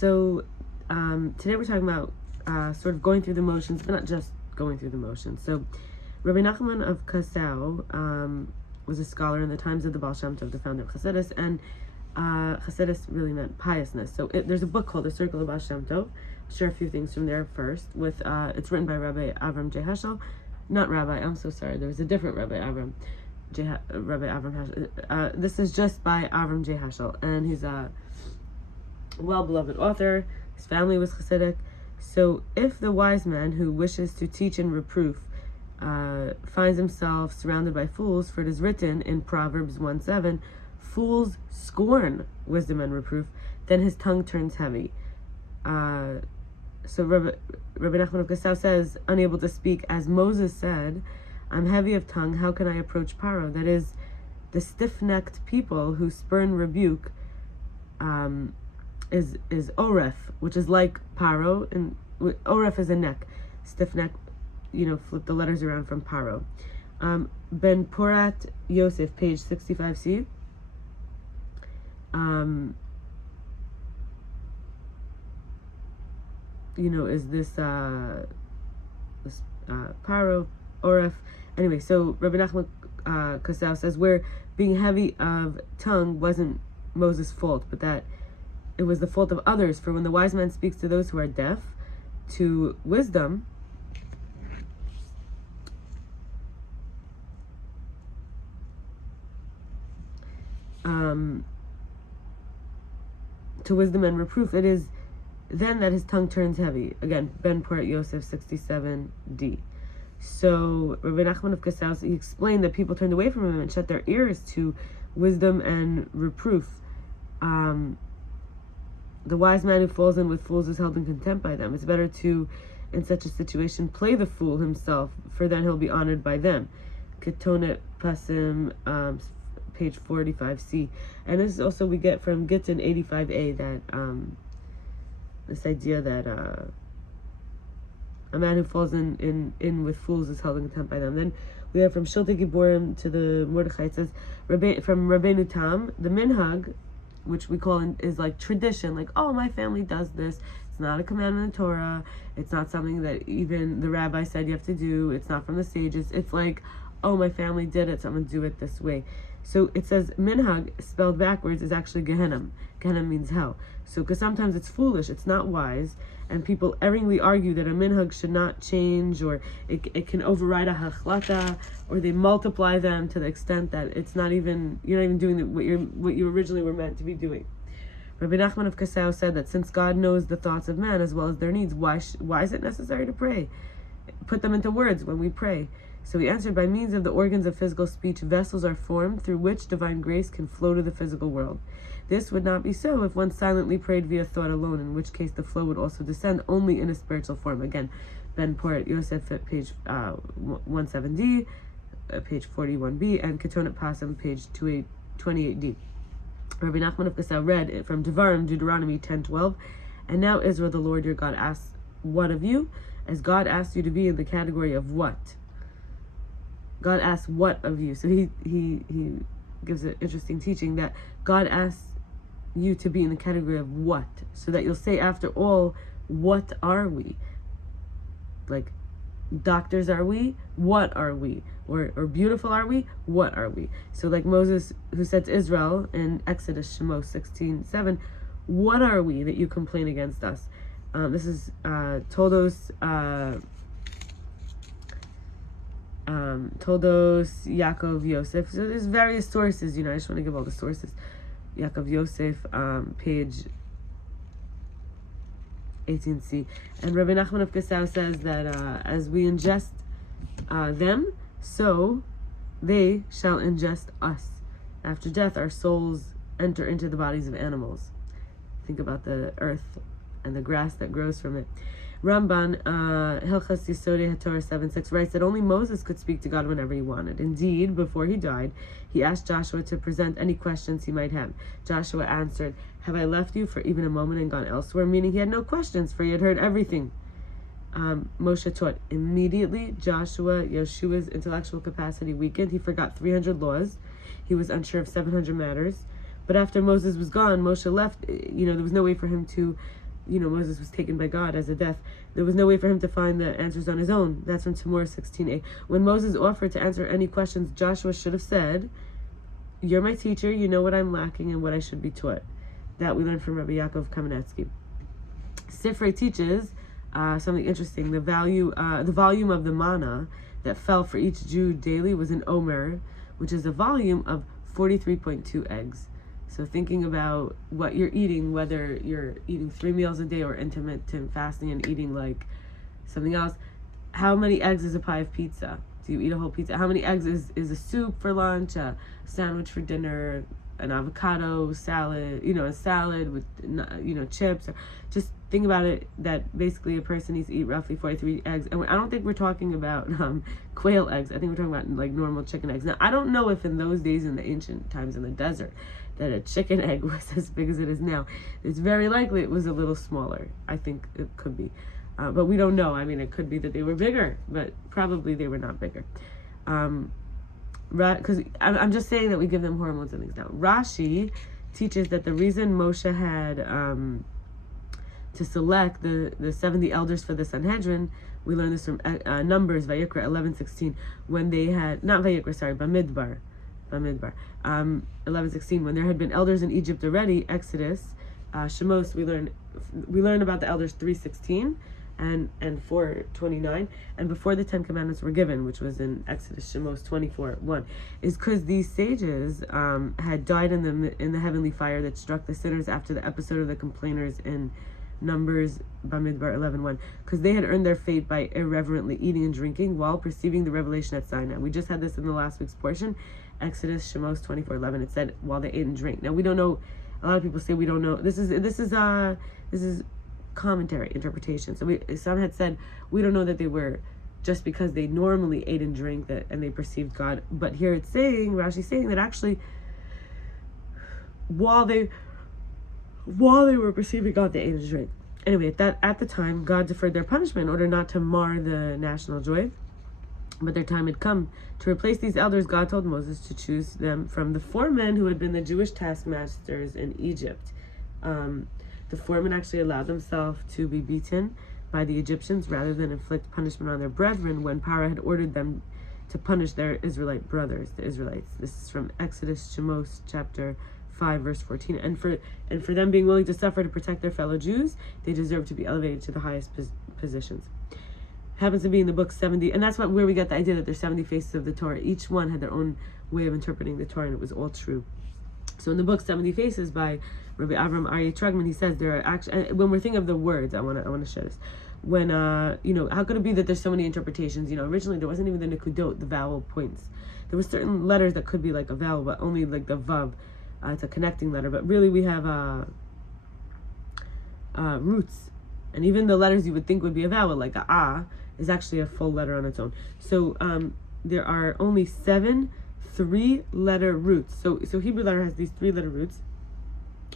So today we're talking about sort of going through the motions, but not just going through the motions. So Rabbi Nachman of Kosow was a scholar in the times of the Baal Shem Tov, the founder of Hasidus, and Hasidus really meant piousness. So there's a book called The Circle of Baal Shem Tov. I'll share a few things from there first. It's written by Rabbi Avraham J Heschel. Not Rabbi, I'm so sorry, there was a different Rabbi Avraham Heschel. This is just by Avraham J Heschel, and he's a well-beloved author. His family was Hasidic. So if the wise man who wishes to teach in reproof finds himself surrounded by fools, for it is written in Proverbs 1:7, fools scorn wisdom and reproof, then his tongue turns heavy. So Rabbi Nachman of Kosow says, unable to speak, as Moses said, I'm heavy of tongue, how can I approach Paro? That is, the stiff-necked people who spurn rebuke is oref, which is like Paro, and oref is a neck, stiff neck, flip the letters around from Paro. Ben Porat Yosef, page 65c. Is this Paro, oref? Anyway, so Rabbi Nachman Kosow says where being heavy of tongue wasn't Moses' fault, but that it was the fault of others. For when the wise man speaks to those who are deaf to wisdom, and reproof, it is then that his tongue turns heavy. Again, Ben Porat Yosef 67d. So Rabbi Nachman of Kosow, he explained that people turned away from him and shut their ears to wisdom and reproof. The wise man who falls in with fools is held in contempt by them. It's better to, in such a situation, play the fool himself, for then he'll be honored by them. Ketonet Pasim, page 45c. And this is also we get from Gittin 85a, that this idea that a man who falls in with fools is held in contempt by them. Then we have from Shiltey Giborim to the Mordechai, it says from Rabbeinu Tam, the minhag, which we call is like tradition, like, oh, my family does this. It's not a commandment in Torah. It's not something that even the rabbi said you have to do. It's not from the sages. It's like, oh, my family did it, so I'm going to do it this way. So it says minhag, spelled backwards, is actually Gehenna. Gehenna means hell. So because sometimes it's foolish, it's not wise, and people erringly argue that a minhag should not change, or it can override a hachlata, or they multiply them to the extent that it's not even, you're not even doing what you originally were meant to be doing. Rabbi Nachman of Kosow said that since God knows the thoughts of man as well as their needs, why is it necessary to pray? Put them into words when we pray. So he answered, by means of the organs of physical speech, vessels are formed through which divine grace can flow to the physical world. This would not be so if one silently prayed via thought alone, in which case the flow would also descend only in a spiritual form. Again, Ben Porat Yosef at page 17d, page 41b, and Ketonet Pasim, page 28d. Rabbi Nachman of Kosow read from Devarim, Deuteronomy 10:12, and now Israel, the Lord your God asks what of you, as God asked you to be in the category of what? God asks what of you. So he gives an interesting teaching that God asks you to be in the category of what, so that you'll say after all, what are we? Like, doctors are we? What are we? Or beautiful are we? What are we? So like Moses, who said to Israel in Exodus Shemos 16:7, what are we that you complain against us? This is Toldos Yakov Yosef. So there's various sources, I just want to give all the sources. Yakov Yosef, page 18c. And Rabbi Nachman of Kosow says that as we ingest them, so they shall ingest us. After death, our souls enter into the bodies of animals. Think about the earth and the grass that grows from it. Rambam, Hilchos Yesodei Torah 7:6 writes that only Moses could speak to God whenever he wanted. Indeed, before he died, he asked Joshua to present any questions he might have. Joshua answered, have I left you for even a moment and gone elsewhere? Meaning he had no questions, for he had heard everything. Moshe taught. Immediately, Yeshua's intellectual capacity weakened. He forgot 300 laws. He was unsure of 700 matters. But after Moses was gone, Moshe left. There was no way for him to Moses was taken by God as a death. There was no way for him to find the answers on his own. That's from Temura 16a. When Moses offered to answer any questions, Joshua should have said, "You're my teacher, you know what I'm lacking and what I should be taught." That we learned from Rabbi Yakov Kamenetsky. Sifre teaches something interesting. The volume of the manna that fell for each Jew daily was an omer, which is a volume of 43.2 eggs. So thinking about what you're eating, whether you're eating 3 meals a day or intermittent fasting and eating like something else, how many eggs is a pie of pizza? Do you eat a whole pizza? How many eggs is a soup for lunch, a sandwich for dinner, an avocado salad, a salad with, chips? Or just think about it, that basically a person needs to eat roughly 43 eggs. And I don't think we're talking about quail eggs. I think we're talking about like normal chicken eggs. Now, I don't know if in those days, in the ancient times in the desert, that a chicken egg was as big as it is now. It's very likely it was a little smaller. I think it could be. But we don't know. I mean, it could be that they were bigger, but probably they were not bigger. Because I'm just saying that we give them hormones and things now. Rashi teaches that the reason Moshe had to select the 70 elders for the Sanhedrin, we learn this from Numbers, Vayikra 11:16, when they had, not Vayikra, sorry, Bamidbar, 11:16, when there had been elders in Egypt already. Exodus, Shemos, we learn about the elders 3:16 and 4:29, and before the 10 Commandments were given, which was in Exodus, Shemos 24:1, is because these sages had died in the heavenly fire that struck the sinners after the episode of the complainers in Numbers, Bamidbar 11:1, because they had earned their fate by irreverently eating and drinking while perceiving the revelation at Sinai. We just had this in the last week's portion, Exodus, Shemos 24:11. It said while they ate and drank. Now we don't know. A lot of people say we don't know. This is commentary interpretation. So some had said we don't know that they were just because they normally ate and drank that and they perceived God. But here it's saying, Rashi's saying that actually while they were perceiving God, they ate and drank. Anyway, at the time, God deferred their punishment in order not to mar the national joy. But their time had come. To replace these elders, God told Moses to choose them from the 4 men who had been the Jewish taskmasters in Egypt. The 4 men actually allowed themselves to be beaten by the Egyptians rather than inflict punishment on their brethren when Pharaoh had ordered them to punish their Israelite brothers, the Israelites. This is from Exodus, Shemos, chapter 5, verse 14. And for them being willing to suffer to protect their fellow Jews, they deserve to be elevated to the highest positions. Happens to be in the book 70, and that's where we got the idea that there's 70 faces of the Torah. Each one had their own way of interpreting the Torah, and it was all true. So in the book 70 Faces by Rabbi Avraham Aryeh Trugman, he says there are actually, when we're thinking of the words, I want to share this. When how could it be that there's so many interpretations? Originally there wasn't even the nekudot, the vowel points. There were certain letters that could be like a vowel, but only like the vav. It's a connecting letter, but really we have roots, and even the letters you would think would be a vowel, like a is actually a full letter on its own. So there are only 7 3-letter roots. So Hebrew letter has these 3-letter roots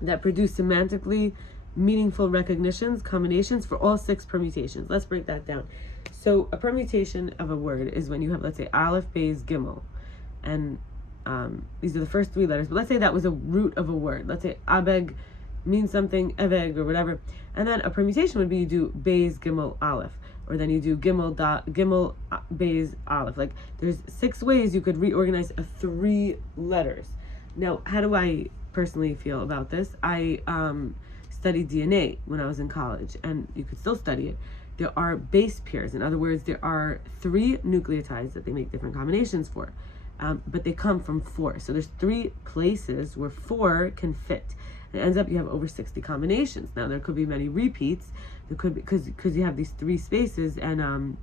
that produce semantically meaningful recognitions, combinations for all 6 permutations. Let's break that down. So a permutation of a word is when you have, let's say, Aleph, Beis, Gimel, and these are the first 3 letters. But let's say that was a root of a word. Let's say Abeg means something, Eveg, or whatever. And then a permutation would be you do Beis, Gimel, Aleph. Or then you do Gimel, Beis, Aleph. Like, there's 6 ways you could reorganize 3 letters. Now, how do I personally feel about this? I studied DNA when I was in college, and you could still study it. There are base pairs. In other words, there are 3 nucleotides that they make different combinations for. But they come from 4. So there's 3 places where 4 can fit. It ends up you have over 60 combinations. Now there could be many repeats. There could be because you have these 3 spaces and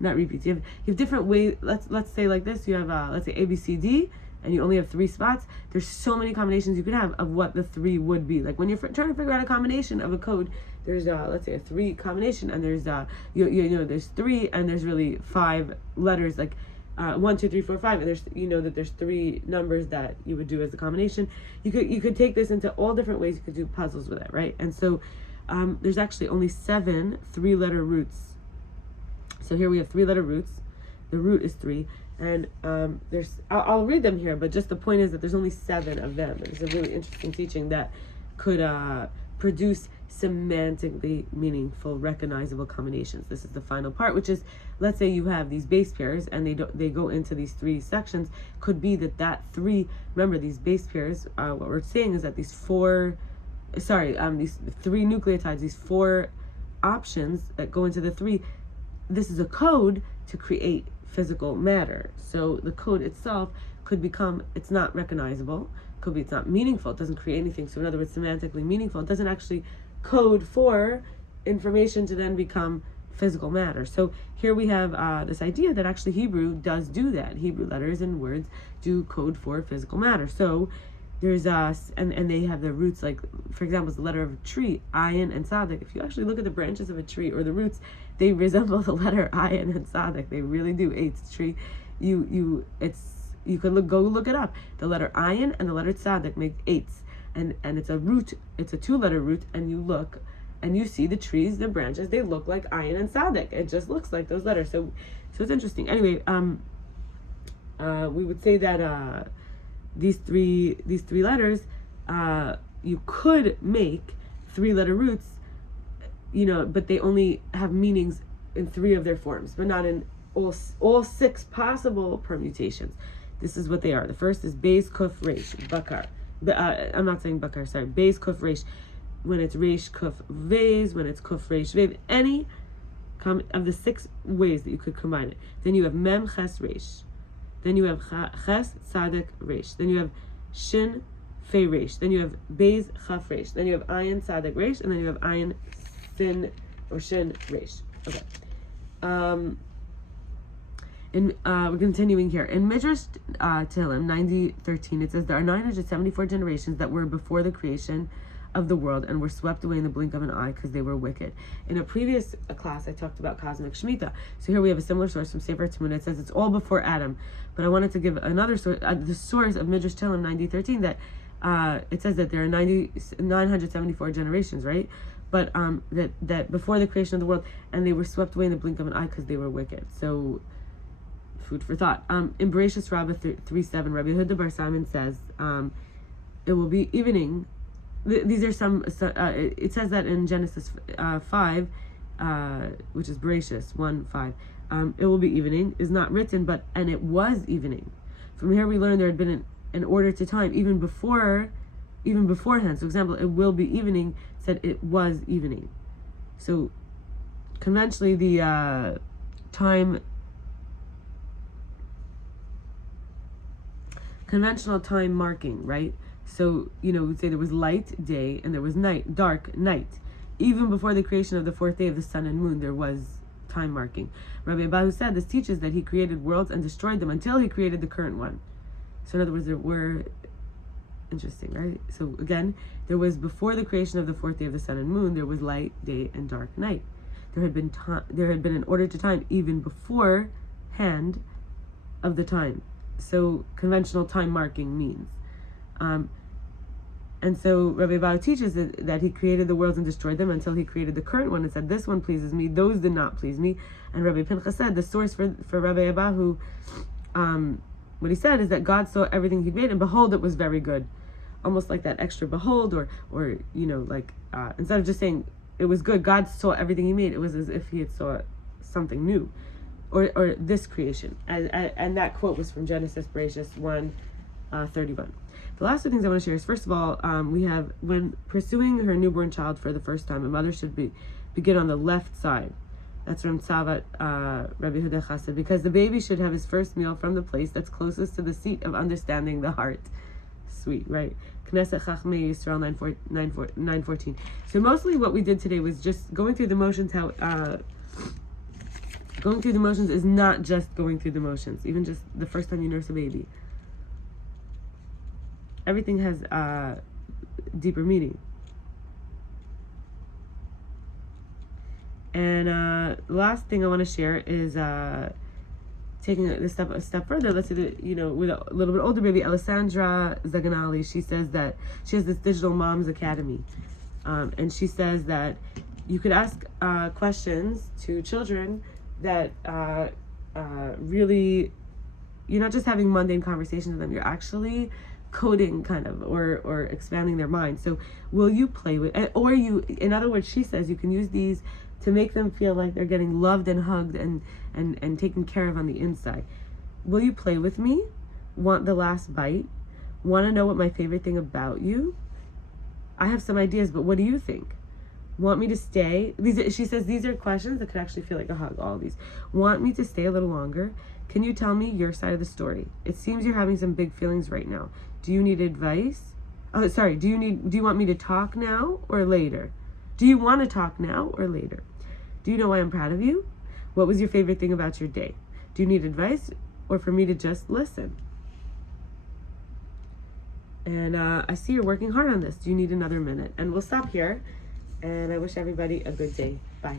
not repeats. You have different ways. Let's say like this. You have let's say A, B, C, D, and you only have 3 spots. There's so many combinations you could have of what the 3 would be. Like when you're trying to figure out a combination of a code, there's let's say a 3 combination, and there's there's 3 and there's really 5 letters, like 1, 2, 3, 4, 5, and there's that there's 3 numbers that you would do as a combination. You could take this into all different ways. You could do puzzles with it, right? And so there's actually only 7 3-letter roots. So here we have 3-letter roots. The root is 3, and I'll read them here, but just the point is that there's only 7 of them. It's a really interesting teaching that could produce semantically meaningful, recognizable combinations. This is the final part, which is, let's say you have these base pairs and they go into these three sections. Could be that three, remember these base pairs, what we're saying is that these three nucleotides, these four options that go into the three, this is a code to create physical matter. So the code itself could become, it's not recognizable, could be it's not meaningful, it doesn't create anything. So in other words, semantically meaningful, it doesn't actually code for information to then become physical matter. So here we have this idea that actually Hebrew does do that. Hebrew letters and words do code for physical matter. So there's and they have the roots, like for example, the letter of a tree, ayin and tzaddik. If you actually look at the branches of a tree or the roots, they resemble the letter ayin and tzaddik. They really do. Eitz tree, you could go look it up. The letter ayin and the letter tzaddik make eitz. And it's a root, it's a two-letter root, and you look and you see the trees, the branches, they look like ayin and tzaddik. It just looks like those letters. So it's interesting. Anyway, we would say that these three letters, you could make three-letter roots, but they only have meanings in three of their forms, but not in all six possible permutations. This is what they are. The first is Beis Kuf Reish, Bakar. I'm not saying Bakar, sorry. Beis Kuf Reish. When it's Reish Kuf Vez, when it's Kuf Reish Vev, any of the six ways that you could combine it. Then you have Mem Ches Reish. Then you have Ches Tzaddik Reish. Then you have Shin Fei Reish. Then you have Beis Chaf Reish. Then you have Ayin Tzaddik Reish. And then you have Ayin Sin or Shin Reish. Okay. We're continuing here. In Midrash tehillim 90:13, it says there are 974 generations that were before the creation of the world and were swept away in the blink of an eye because they were wicked. In a previous class, I talked about cosmic Shemitah. So here we have a similar source from Sefer Temura. It says it's all before Adam. But I wanted to give another source, the source of Midrash tehillim 90:13, that it says that there are 974 generations, right? But that before the creation of the world, and they were swept away in the blink of an eye because they were wicked. So food for thought. In Bereishis Rabbah 3:7, Rabbi Yehuda Bar Simon says, it will be evening. These are some, it says that in Genesis 5, which is Bereishis 1:5, it will be evening, is not written, and it was evening. From here we learn there had been an order to time, even beforehand. So for example, it will be evening said it was evening. So conventionally the conventional time marking, right? So, we'd say there was light, day, and there was night, dark, night. Even before the creation of the fourth day of the sun and moon, there was time marking. Rabbi Abahu said this teaches that he created worlds and destroyed them until he created the current one. So in other words, there were, interesting, right? So again, there was before the creation of the fourth day of the sun and moon, there was light, day, and dark, night. There had been an order to time even beforehand of the time. So conventional time marking means. And so Rabbi Abahu teaches that he created the worlds and destroyed them until he created the current one and said, this one pleases me, those did not please me. And Rabbi Pinchas said, the source for Rabbi Abahu, what he said is that God saw everything he'd made, and behold, it was very good. Almost like that extra behold, or instead of just saying it was good, God saw everything he made, it was as if he had saw something new, or this creation. And that quote was from Genesis Bereishis 1:31. The last two things I want to share is, first of all, we have, when pursuing her newborn child for the first time, a mother should begin on the left side. That's from tzava'at Rabbi Yehuda Hachasid, because the baby should have his first meal from the place that's closest to the seat of understanding the heart. Sweet, right? Knesset, chachmei, yisroel 9:14. So mostly what we did today was just going through the motions. Going through the motions is not just going through the motions. Even just the first time you nurse a baby. Everything has deeper meaning. And the last thing I want to share is taking a step further. Let's say that, with a little bit older baby, Alessandra Zaganali, she says that she has this Digital Moms Academy. And she says that you could ask questions to children that really, you're not just having mundane conversations with them, you're actually coding kind of, or expanding their mind. So will you play with, or you, in other words, she says you can use these to make them feel like they're getting loved and hugged and taken care of on the inside. Will you play with me? Want the last bite? Want to know what my favorite thing about you? I have some ideas, but what do you think? Want me to stay? She says these are questions that could actually feel like a hug, all of these. Want me to stay a little longer? Can you tell me your side of the story? It seems you're having some big feelings right now. Do you need advice? Oh, sorry. Do you want me to talk now or later? Do you want to talk now or later? Do you know why I'm proud of you? What was your favorite thing about your day? Do you need advice or for me to just listen? And I see you're working hard on this. Do you need another minute? And we'll stop here. And I wish everybody a good day. Bye.